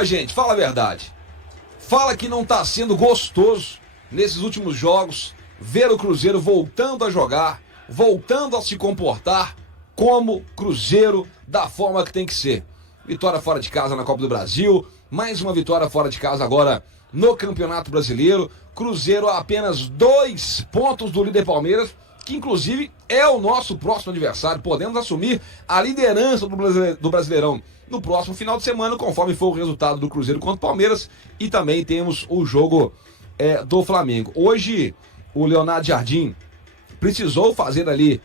Ô, gente, fala a verdade. Fala que não tá sendo gostoso nesses últimos jogos ver o Cruzeiro voltando a jogar, voltando a se comportar como Cruzeiro da forma que tem que ser. Vitória fora de casa na Copa do Brasil, mais uma vitória fora de casa agora no Campeonato Brasileiro. Cruzeiro a apenas 2 pontos do líder Palmeiras, que inclusive é o nosso próximo adversário. Podemos assumir a liderança do Brasileirão no próximo final de semana, conforme for o resultado do Cruzeiro contra o Palmeiras. E também temos o jogo do Flamengo. Hoje o Leonardo Jardim precisou fazer ali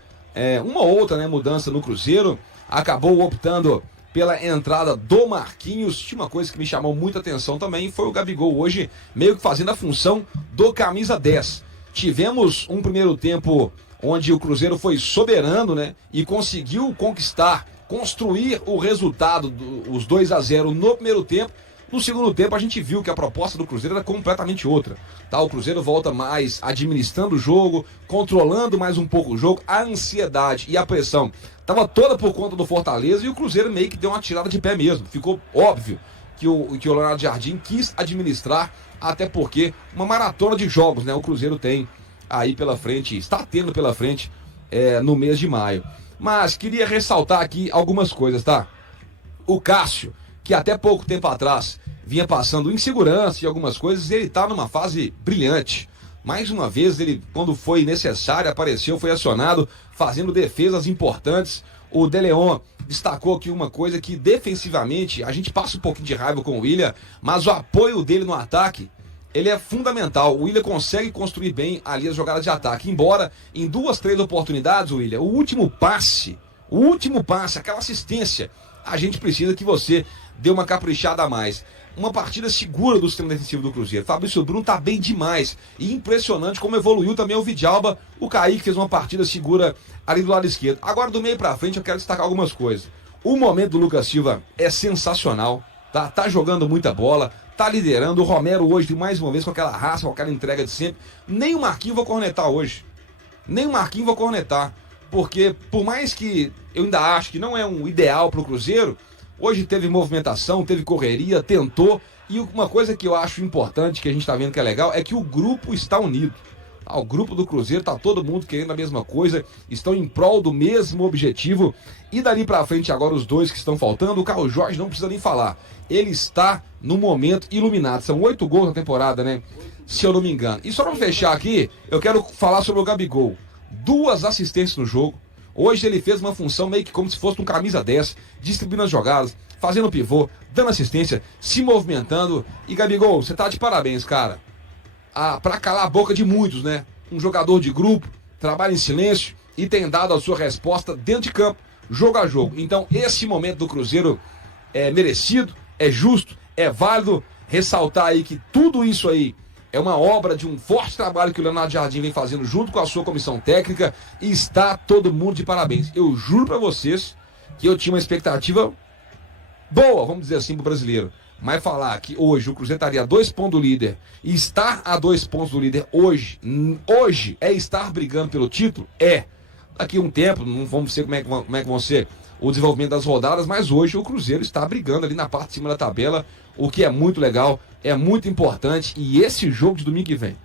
uma outra mudança no Cruzeiro. Acabou optando pela entrada do Marquinhos. Tinha uma coisa que me chamou muita atenção também, foi o Gabigol hoje meio que fazendo a função do camisa 10. Tivemos um primeiro tempo onde o Cruzeiro foi soberano, e conseguiu conquistar, construir o resultado, os 2-0 no primeiro tempo. No segundo tempo a gente viu que a proposta do Cruzeiro era completamente outra. O Cruzeiro volta mais administrando o jogo, controlando mais um pouco o jogo. A ansiedade e a pressão estava toda por conta do Fortaleza, e o Cruzeiro meio que deu uma tirada de pé mesmo. Ficou óbvio que o Leonardo Jardim quis administrar, até porque uma maratona de jogos o Cruzeiro tem aí pela frente, está tendo pela frente no mês de maio. Mas queria ressaltar aqui algumas coisas, tá? O Cássio, que até pouco tempo atrás vinha passando insegurança e algumas coisas, ele está numa fase brilhante. Mais uma vez, ele, quando foi necessário, apareceu, foi acionado, fazendo defesas importantes. O De Leon destacou aqui uma coisa, que defensivamente a gente passa um pouquinho de raiva com o William, mas o apoio dele no ataque, ele é fundamental. O William consegue construir bem ali as jogadas de ataque, embora em 2, 3 oportunidades, William, o último passe, aquela assistência, a gente precisa que você dê uma caprichada a mais. Uma partida segura do sistema defensivo do Cruzeiro. Fabrício Bruno tá bem demais. E impressionante como evoluiu também o Vidalba. O Kaique fez uma partida segura ali do lado esquerdo. Agora, do meio pra frente, eu quero destacar algumas coisas. O momento do Lucas Silva é sensacional. Tá jogando muita bola, tá liderando. O Romero hoje, mais uma vez, com aquela raça, com aquela entrega de sempre. Nem o Marquinhos vou cornetar hoje. Porque, por mais que eu ainda acho que não é um ideal pro Cruzeiro, hoje teve movimentação, teve correria, tentou. E uma coisa que eu acho importante, que a gente tá vendo que é legal, é que o grupo está unido. O grupo do Cruzeiro tá todo mundo querendo a mesma coisa, estão em prol do mesmo objetivo. E dali pra frente agora os dois que estão faltando, o Carlos Jorge não precisa nem falar. Ele está no momento iluminado. São 8 gols na temporada, se eu não me engano. E só pra fechar aqui, eu quero falar sobre o Gabigol. 2 assistências no jogo. Hoje ele fez uma função meio que como se fosse um camisa 10, distribuindo as jogadas, fazendo pivô, dando assistência, se movimentando. E Gabigol, você tá de parabéns, cara. Pra calar a boca de muitos, Um jogador de grupo, trabalha em silêncio e tem dado a sua resposta dentro de campo, jogo a jogo. Então esse momento do Cruzeiro é merecido, é justo, é válido. Ressaltar aí que tudo isso aí é uma obra de um forte trabalho que o Leonardo Jardim vem fazendo junto com a sua comissão técnica, e está todo mundo de parabéns. Eu juro pra vocês que eu tinha uma expectativa boa, vamos dizer assim, pro brasileiro. Mas falar que hoje o Cruzeiro estaria a 2 pontos do líder, e estar a 2 pontos do líder hoje é estar brigando pelo título? Daqui a um tempo, não vamos ver como é que vão ser o desenvolvimento das rodadas, mas hoje o Cruzeiro está brigando ali na parte de cima da tabela, o que é muito legal, é muito importante. E esse jogo de domingo que vem,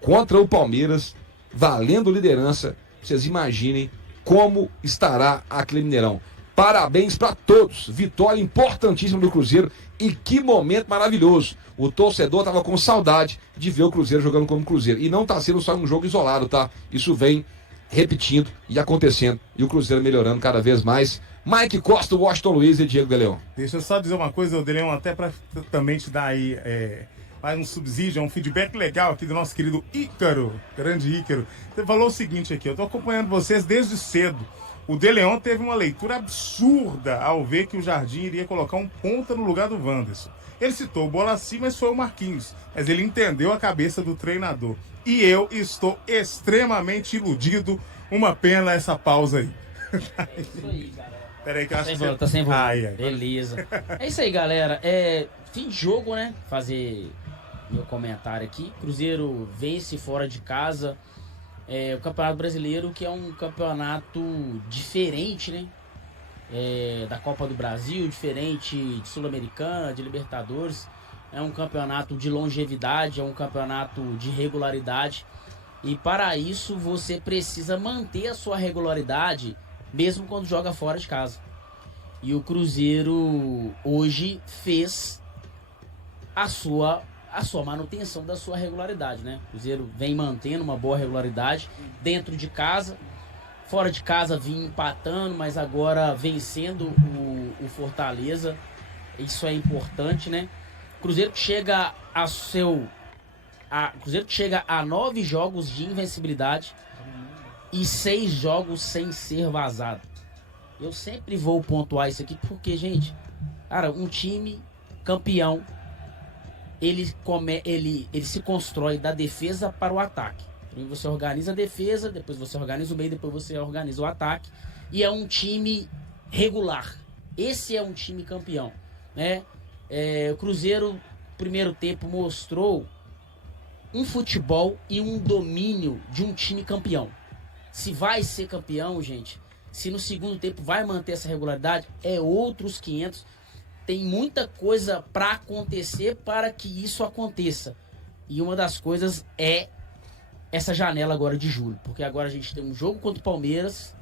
contra o Palmeiras, valendo liderança, vocês imaginem como estará aquele Mineirão. Parabéns para todos, vitória importantíssima do Cruzeiro, e que momento maravilhoso. O torcedor estava com saudade de ver o Cruzeiro jogando como Cruzeiro, e não está sendo só um jogo isolado, tá? Isso vem repetindo e acontecendo, e o Cruzeiro melhorando cada vez mais. Mike Costa, Washington Luiz e Diego De Leon. Deixa eu só dizer uma coisa, De Leon, até para também te dar aí mais um subsídio, um feedback legal aqui do nosso querido Ícaro, grande Ícaro. Você falou o seguinte aqui, eu tô acompanhando vocês desde cedo. O De Leon teve uma leitura absurda ao ver que o Jardim iria colocar um ponta no lugar do Wanderson. Ele citou o Bolassi, mas foi o Marquinhos. Mas ele entendeu a cabeça do treinador. E eu estou extremamente iludido. Uma pena essa pausa aí. Isso aí, galera. Peraí que eu acho que Tá sem volume. Ai. Beleza. É isso aí, galera. Fim de jogo, fazer meu comentário aqui. Cruzeiro vence fora de casa. O Campeonato Brasileiro, que é um campeonato diferente, da Copa do Brasil, diferente de Sul-Americana, de Libertadores. É um campeonato de longevidade, é um campeonato de regularidade. E para isso você precisa manter a sua regularidade mesmo quando joga fora de casa. E o Cruzeiro hoje fez a sua manutenção da sua regularidade, né? O Cruzeiro vem mantendo uma boa regularidade dentro de casa. Fora de casa vinha empatando, mas agora vencendo o Fortaleza. Isso é importante, né? Cruzeiro que chega Cruzeiro que chega a 9 jogos de invencibilidade e 6 jogos sem ser vazado. Eu sempre vou pontuar isso aqui porque, gente, cara, um time campeão, ele se constrói da defesa para o ataque. Primeiro você organiza a defesa, depois você organiza o meio, depois você organiza o ataque. E é um time regular. Esse é um time campeão, né? O Cruzeiro, primeiro tempo, mostrou um futebol e um domínio de um time campeão. Se vai ser campeão, gente, se no segundo tempo vai manter essa regularidade, é outros 500. Tem muita coisa para acontecer para que isso aconteça. E uma das coisas é essa janela agora de julho. Porque agora a gente tem um jogo contra o Palmeiras,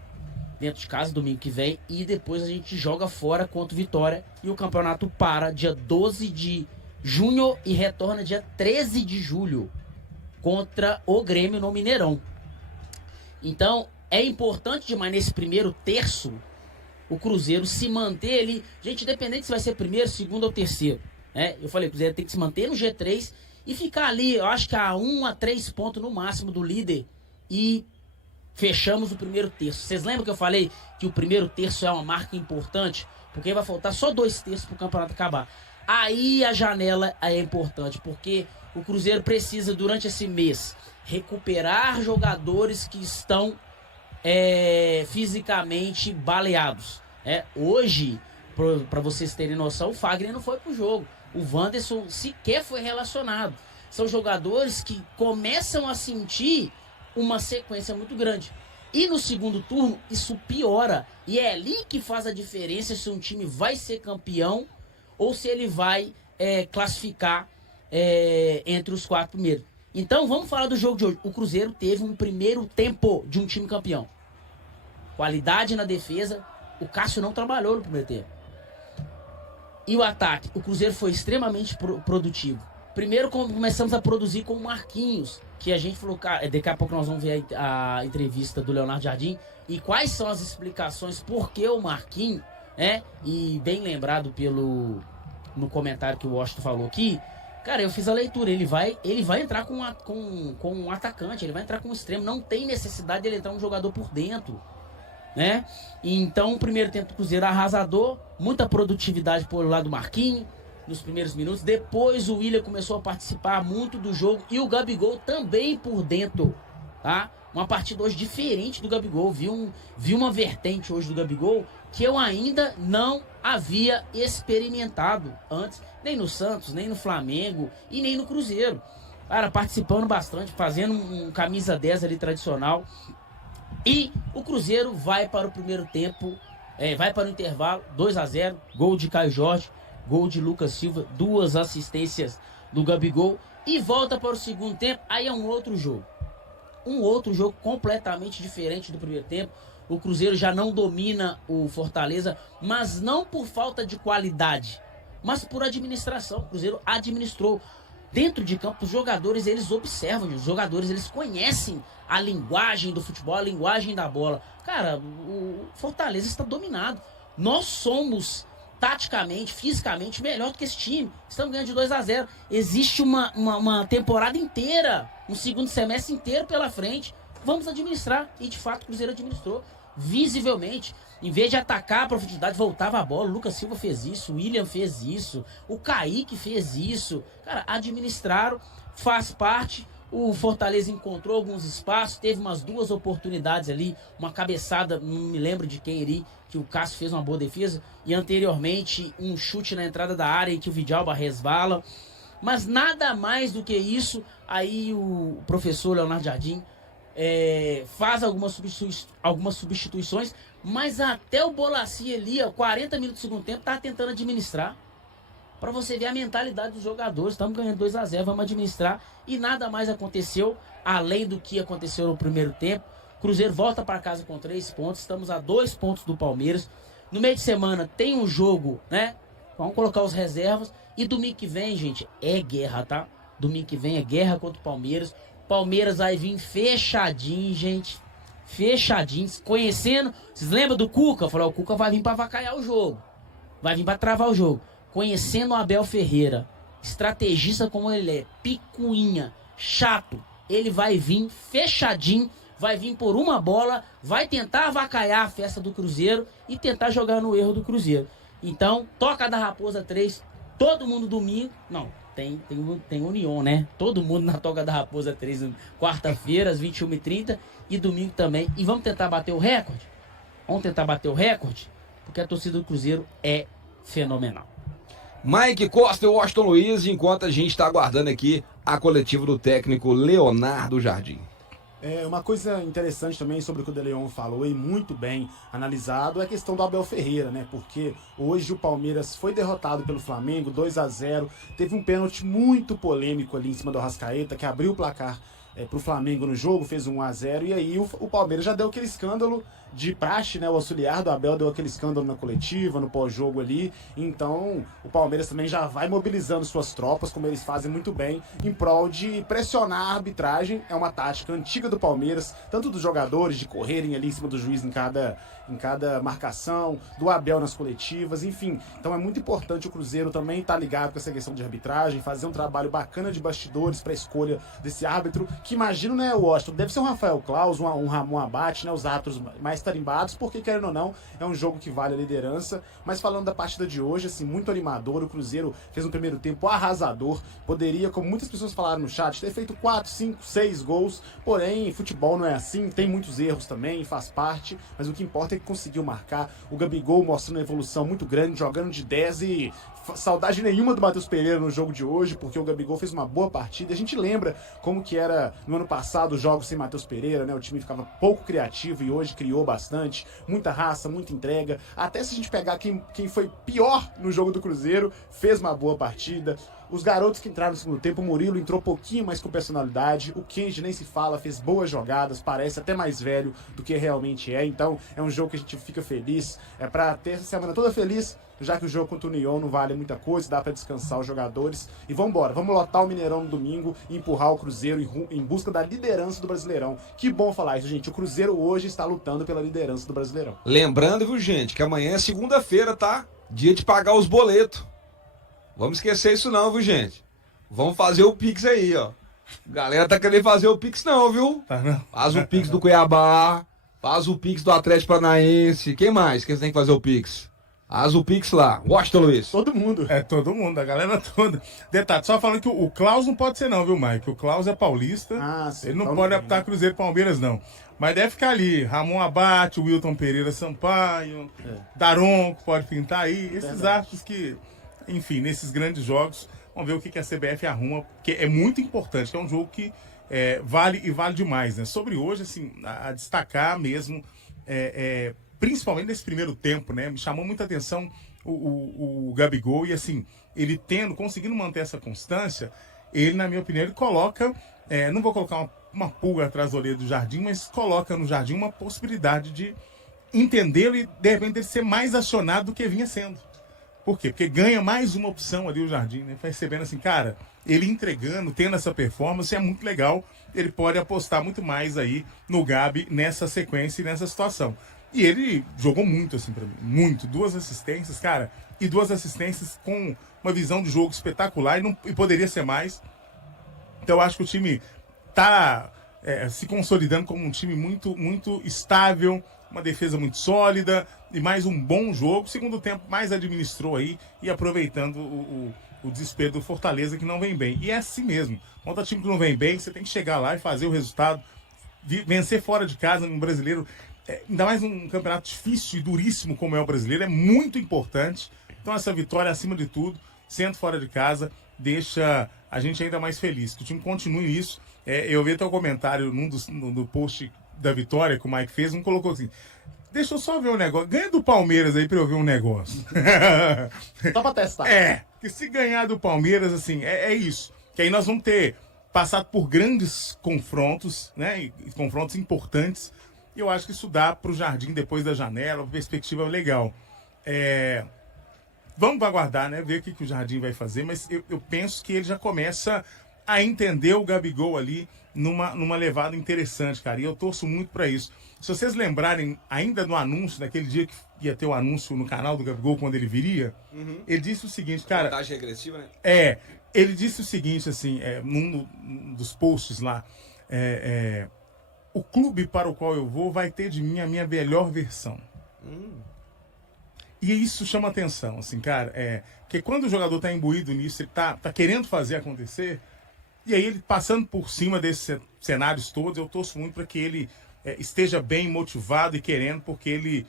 dentro de casa, domingo que vem, e depois a gente joga fora contra o Vitória. E o campeonato para dia 12 de junho e retorna dia 13 de julho contra o Grêmio no Mineirão. Então, é importante demais nesse primeiro terço o Cruzeiro se manter ali. Gente, independente se vai ser primeiro, segundo ou terceiro, né? Eu falei, o Cruzeiro tem que se manter no G3 e ficar ali, eu acho que a 1 a 3 pontos no máximo do líder. E fechamos o primeiro terço. Vocês lembram que eu falei que o primeiro terço é uma marca importante? Porque vai faltar só 2 terços para o campeonato acabar. Aí a janela é importante, porque o Cruzeiro precisa, durante esse mês, recuperar jogadores que estão fisicamente baleados. Hoje, para vocês terem noção, o Fagner não foi pro jogo. O Wanderson sequer foi relacionado. São jogadores que começam a sentir uma sequência muito grande. E no segundo turno, isso piora. E é ali que faz a diferença se um time vai ser campeão ou se ele vai classificar entre os 4 primeiros. Então, vamos falar do jogo de hoje. O Cruzeiro teve um primeiro tempo de um time campeão. Qualidade na defesa. O Cássio não trabalhou no primeiro tempo. E o ataque. O Cruzeiro foi extremamente produtivo. Primeiro começamos a produzir com o Marquinhos, que a gente falou, cara, daqui a pouco nós vamos ver a entrevista do Leonardo Jardim e quais são as explicações por que o Marquinhos, e bem lembrado no comentário que o Washington falou aqui. Cara, eu fiz a leitura, ele vai entrar com um atacante, ele vai entrar com um extremo, não tem necessidade de ele entrar um jogador por dentro, né? Então, o primeiro tempo do Cruzeiro arrasador, muita produtividade por lado do Marquinhos, nos primeiros minutos. Depois o William começou a participar muito do jogo e o Gabigol também por dentro, tá? Uma partida hoje diferente do Gabigol, vi uma vertente hoje do Gabigol que eu ainda não havia experimentado antes, nem no Santos, nem no Flamengo e nem no Cruzeiro. Cara, participando bastante, fazendo um camisa 10 ali tradicional. E o Cruzeiro vai para o primeiro tempo, vai para o intervalo, 2-0, gol de Caio Jorge, gol de Lucas Silva, 2 assistências do Gabigol e volta para o segundo tempo. Aí é um outro jogo completamente diferente do primeiro tempo. O Cruzeiro já não domina o Fortaleza, mas não por falta de qualidade, mas por administração. O Cruzeiro administrou dentro de campo. Os jogadores, eles observam, os jogadores, eles conhecem a linguagem do futebol, a linguagem da bola. Cara, o Fortaleza está dominado. Nós somos taticamente, fisicamente, melhor do que esse time. Estamos ganhando de 2-0. Existe uma temporada inteira, um segundo semestre inteiro pela frente. Vamos administrar. E de fato o Cruzeiro administrou visivelmente. Em vez de atacar a profundidade, voltava a bola. O Lucas Silva fez isso, o William fez isso, o Kaique fez isso. Cara, administraram, faz parte. O Fortaleza encontrou alguns espaços, teve umas 2 oportunidades ali, uma cabeçada, não me lembro de quem ali, que o Cássio fez uma boa defesa, e anteriormente um chute na entrada da área em que o Vidalba resvala. Mas nada mais do que isso. Aí o professor Leonardo Jardim faz algumas substituições Mas até o Bolaci ali, ó, 40 minutos do segundo tempo, tava tentando administrar. Pra você ver a mentalidade dos jogadores. Estamos ganhando 2-0, vamos administrar. E nada mais aconteceu, além do que aconteceu no primeiro tempo. Cruzeiro volta para casa com 3 pontos. Estamos a 2 pontos do Palmeiras. No meio de semana tem um jogo, né? Vamos colocar os reservas. E domingo que vem, gente, é guerra, tá? Domingo que vem é guerra contra o Palmeiras. Palmeiras vai vir fechadinho, gente. Fechadinho. Conhecendo. Vocês lembram do Cuca? Falou, o Cuca vai vir para avacalhar o jogo. Vai vir para travar o jogo. Conhecendo o Abel Ferreira, estrategista como ele é, picuinha, chato, ele vai vir fechadinho, vai vir por uma bola, vai tentar avacalhar a festa do Cruzeiro e tentar jogar no erro do Cruzeiro. Então, Toca da Raposa 3, todo mundo domingo, não, tem união, né? Todo mundo na Toca da Raposa 3, quarta-feira, às 21h30 e domingo também. E vamos tentar bater o recorde? Vamos tentar bater o recorde? Porque a torcida do Cruzeiro é fenomenal. Mike Costa e Washington Luiz, enquanto a gente está aguardando aqui a coletiva do técnico Leonardo Jardim. Uma coisa interessante também sobre o que o De Leon falou e muito bem analisado é a questão do Abel Ferreira, né? Porque hoje o Palmeiras foi derrotado pelo Flamengo 2-0, teve um pênalti muito polêmico ali em cima do Arrascaeta que abriu o placar pro Flamengo no jogo, fez 1-0 e aí o Palmeiras já deu aquele escândalo de praxe, né? O auxiliar do Abel deu aquele escândalo na coletiva, no pós-jogo ali. Então, o Palmeiras também já vai mobilizando suas tropas, como eles fazem muito bem, em prol de pressionar a arbitragem. É uma tática antiga do Palmeiras, tanto dos jogadores de correrem ali em cima do juiz em cada marcação, do Abel nas coletivas, enfim. Então é muito importante o Cruzeiro também estar ligado com essa questão de arbitragem, fazer um trabalho bacana de bastidores para a escolha desse árbitro, que imagino, né, Washington, deve ser um Rafael Claus, um Ramon Abate, né, os árbitros mais tarimbados, porque querendo ou não, é um jogo que vale a liderança. Mas falando da partida de hoje, assim, muito animador, o Cruzeiro fez um primeiro tempo arrasador, poderia, como muitas pessoas falaram no chat, ter feito 4, 5, 6 gols, porém, futebol não é assim, tem muitos erros também, faz parte, mas o que importa é que conseguiu marcar, o Gabigol mostrando uma evolução muito grande, jogando de 10 e saudade nenhuma do Matheus Pereira no jogo de hoje, porque o Gabigol fez uma boa partida. A gente lembra como que era no ano passado os jogos sem Matheus Pereira, né? O time ficava pouco criativo e hoje criou bastante, muita raça, muita entrega. Até se a gente pegar quem foi pior no jogo do Cruzeiro, fez uma boa partida. Os garotos que entraram no segundo tempo, o Murilo entrou um pouquinho mais com personalidade, o Kenji nem se fala, fez boas jogadas, parece até mais velho do que realmente é. Então é um jogo que a gente fica feliz, é pra ter essa semana toda feliz, já que o jogo contra o União não vale muita coisa, dá pra descansar os jogadores. E vambora, vamos lotar o Mineirão no domingo e empurrar o Cruzeiro em busca da liderança do Brasileirão. Que bom falar isso, gente, o Cruzeiro hoje está lutando pela liderança do Brasileirão. Lembrando, viu, gente, que amanhã é segunda-feira, tá? Dia de pagar os boletos. Vamos esquecer isso não, viu, gente? Vamos fazer o Pix aí, ó. Galera tá querendo fazer o Pix não, viu? Tá, não. Faz o Pix do Cuiabá, faz o Pix do Atlético Paranaense. Quem mais que tem que fazer o Pix? Faz o Pix lá. Washington Luiz. Todo mundo. É, todo mundo, a galera toda. Detalhe, só falando que o Klaus não pode ser não, viu, Mike? O Klaus é paulista. Ah, sim, ele não então pode bem. apitar Cruzeiro e Palmeiras, não. Mas deve ficar ali. Ramon Abate, Wilton Pereira Sampaio, Daronco pode pintar aí. Esses Verdade. astros que, enfim, nesses grandes jogos, vamos ver o que a CBF arruma, porque é muito importante, que é um jogo que vale e vale demais, né? Sobre hoje, assim, a destacar mesmo, principalmente nesse primeiro tempo, né? Me chamou muita atenção o Gabigol e, assim, ele conseguindo manter essa constância, ele, na minha opinião, ele coloca, não vou colocar uma pulga atrás da orelha do Jardim, mas coloca no Jardim uma possibilidade de entendê-lo e, de repente, ele ser mais acionado do que vinha sendo. Por quê? Porque ganha mais uma opção ali o Jardim, né? Percebendo assim, cara, ele entregando, tendo essa performance, é muito legal. Ele pode apostar muito mais aí no Gabi nessa sequência e nessa situação. E ele jogou muito, assim, pra mim. Muito. 2 assistências, cara. E 2 assistências com uma visão de jogo espetacular e poderia ser mais. Então eu acho que o time tá se consolidando como um time muito, muito estável, uma defesa muito sólida e mais um bom jogo. Segundo tempo mais administrou aí e aproveitando o desespero do Fortaleza que não vem bem. E é assim mesmo. Contra time que não vem bem, você tem que chegar lá e fazer o resultado. Vencer fora de casa no brasileiro, ainda mais num campeonato difícil e duríssimo como é o brasileiro, é muito importante. Então essa vitória, acima de tudo, sendo fora de casa, deixa a gente ainda mais feliz. Que o time continue nisso. Eu vi até o comentário no post da vitória que o Mike fez, colocou assim: Deixa eu só ver um negócio. Ganha do Palmeiras aí pra eu ver um negócio. Só pra testar. Que se ganhar do Palmeiras, assim, é isso. Que aí nós vamos ter passado por grandes confrontos, né? E confrontos importantes. E eu acho que isso dá pro Jardim depois da janela, uma perspectiva legal. Vamos aguardar, né? Ver o que o Jardim vai fazer, mas eu penso que ele já começa a entender o Gabigol ali numa levada interessante, cara. E eu torço muito pra isso. Se vocês lembrarem, ainda no anúncio, naquele dia que ia ter o anúncio no canal do Gabigol, quando ele viria, ele disse o seguinte, cara... Contagem regressiva, né? Ele disse o seguinte, assim, num dos posts lá, o clube para o qual eu vou vai ter de mim a minha melhor versão. E isso chama atenção, assim, cara, porque quando o jogador tá imbuído nisso, ele tá querendo fazer acontecer, e aí ele passando por cima desses cenários todos, eu torço muito para que ele esteja bem motivado e querendo, porque ele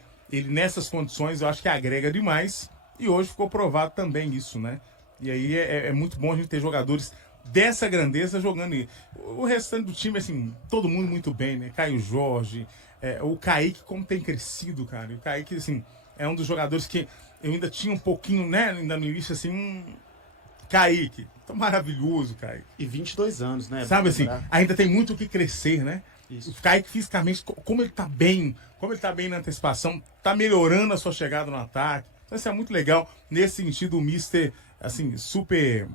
nessas condições eu acho que agrega demais, e hoje ficou provado também isso, né? E aí é muito bom a gente ter jogadores dessa grandeza jogando aí. O restante do time, assim, todo mundo muito bem, né? Caio Jorge, o Kaique, como tem crescido, cara. O Kaique, assim, é um dos jogadores que eu ainda tinha um pouquinho, né? Ainda no início, assim, Kaique, tá maravilhoso, Kaique. E 22 anos, né? Sabe assim, ainda tem muito o que crescer, né? Isso. O Kaique fisicamente, como ele tá bem na antecipação, tá melhorando a sua chegada no ataque. Então isso é muito legal. Nesse sentido, o Mister, assim, super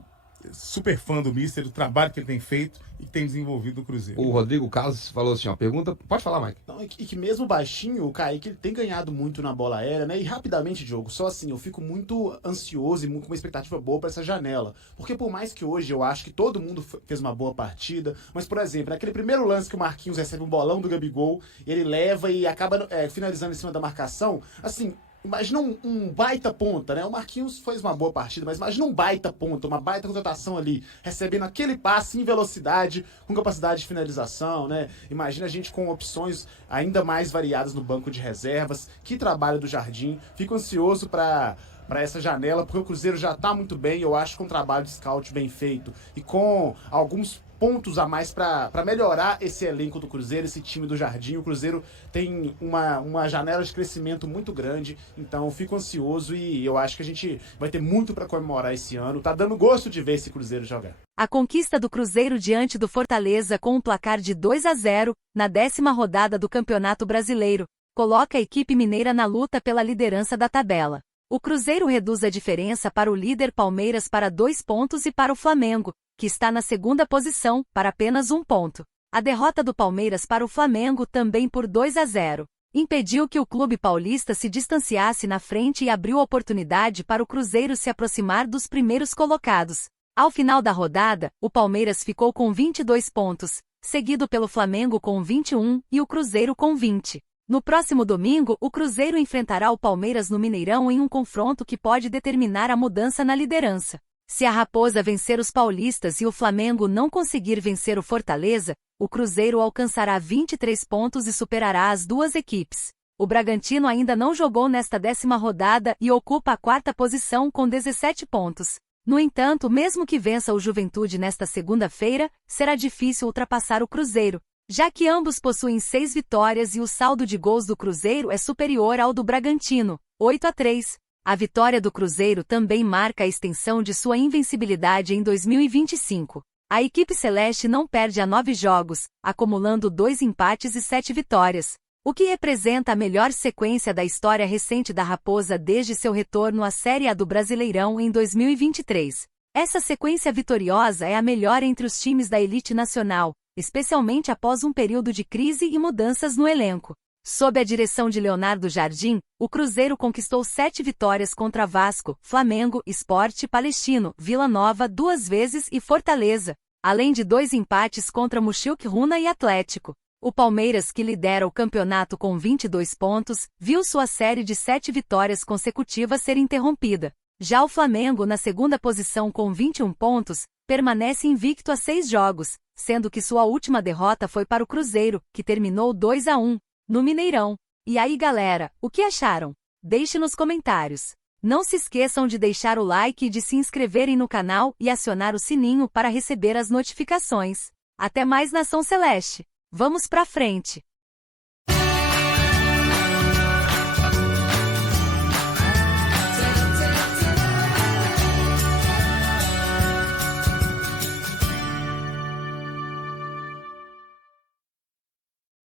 fã do Mister, do trabalho que ele tem feito e que tem desenvolvido o Cruzeiro. O Rodrigo Carlos falou assim, ó, pergunta... Pode falar, Mike. Não, e que mesmo baixinho, o Kaique ele tem ganhado muito na bola aérea, né? E rapidamente, Diogo, só assim, eu fico muito ansioso e com uma expectativa boa para essa janela. Porque por mais que hoje eu acho que todo mundo fez uma boa partida, mas, por exemplo, naquele primeiro lance que o Marquinhos recebe um bolão do Gabigol, ele leva e acaba finalizando em cima da marcação, assim... Imagina um baita ponta, né? O Marquinhos fez uma boa partida, mas imagina um baita ponta, uma baita contratação ali, recebendo aquele passe em velocidade, com capacidade de finalização, né? Imagina a gente com opções ainda mais variadas no banco de reservas. Que trabalho do Jardim. Fico ansioso para essa janela, porque o Cruzeiro já tá muito bem, eu acho, com um trabalho de scout bem feito e com alguns pontos a mais para melhorar esse elenco do Cruzeiro, esse time do Jardim. O Cruzeiro tem uma janela de crescimento muito grande, então fico ansioso e eu acho que a gente vai ter muito para comemorar esse ano. Tá dando gosto de ver esse Cruzeiro jogar. A conquista do Cruzeiro diante do Fortaleza com um placar de 2-0, na 10ª rodada do Campeonato Brasileiro, coloca a equipe mineira na luta pela liderança da tabela. O Cruzeiro reduz a diferença para o líder Palmeiras para 2 pontos e para o Flamengo, que está na 2ª posição, para apenas 1 ponto. A derrota do Palmeiras para o Flamengo, também por 2-0, impediu que o clube paulista se distanciasse na frente e abriu oportunidade para o Cruzeiro se aproximar dos primeiros colocados. Ao final da rodada, o Palmeiras ficou com 22 pontos, seguido pelo Flamengo com 21 e o Cruzeiro com 20. No próximo domingo, o Cruzeiro enfrentará o Palmeiras no Mineirão em um confronto que pode determinar a mudança na liderança. Se a Raposa vencer os paulistas e o Flamengo não conseguir vencer o Fortaleza, o Cruzeiro alcançará 23 pontos e superará as duas equipes. O Bragantino ainda não jogou nesta 10ª rodada e ocupa a 4ª posição com 17 pontos. No entanto, mesmo que vença o Juventude nesta segunda-feira, será difícil ultrapassar o Cruzeiro, já que ambos possuem 6 vitórias e o saldo de gols do Cruzeiro é superior ao do Bragantino, 8-3. A vitória do Cruzeiro também marca a extensão de sua invencibilidade em 2025. A equipe celeste não perde há 9 jogos, acumulando 2 empates e 7 vitórias, o que representa a melhor sequência da história recente da Raposa desde seu retorno à Série A do Brasileirão em 2023. Essa sequência vitoriosa é a melhor entre os times da elite nacional, especialmente após um período de crise e mudanças no elenco. Sob a direção de Leonardo Jardim, o Cruzeiro conquistou 7 vitórias contra Vasco, Flamengo, Sport Palestino, Vila Nova 2 vezes e Fortaleza, além de 2 empates contra Mochilque Runa e Atlético. O Palmeiras, que lidera o campeonato com 22 pontos, viu sua série de 7 vitórias consecutivas ser interrompida. Já o Flamengo, na 2ª posição com 21 pontos, permanece invicto a 6 jogos, sendo que sua última derrota foi para o Cruzeiro, que terminou 2-1, no Mineirão. E aí, galera, o que acharam? Deixe nos comentários. Não se esqueçam de deixar o like e de se inscreverem no canal e acionar o sininho para receber as notificações. Até mais, Nação Celeste! Vamos pra frente!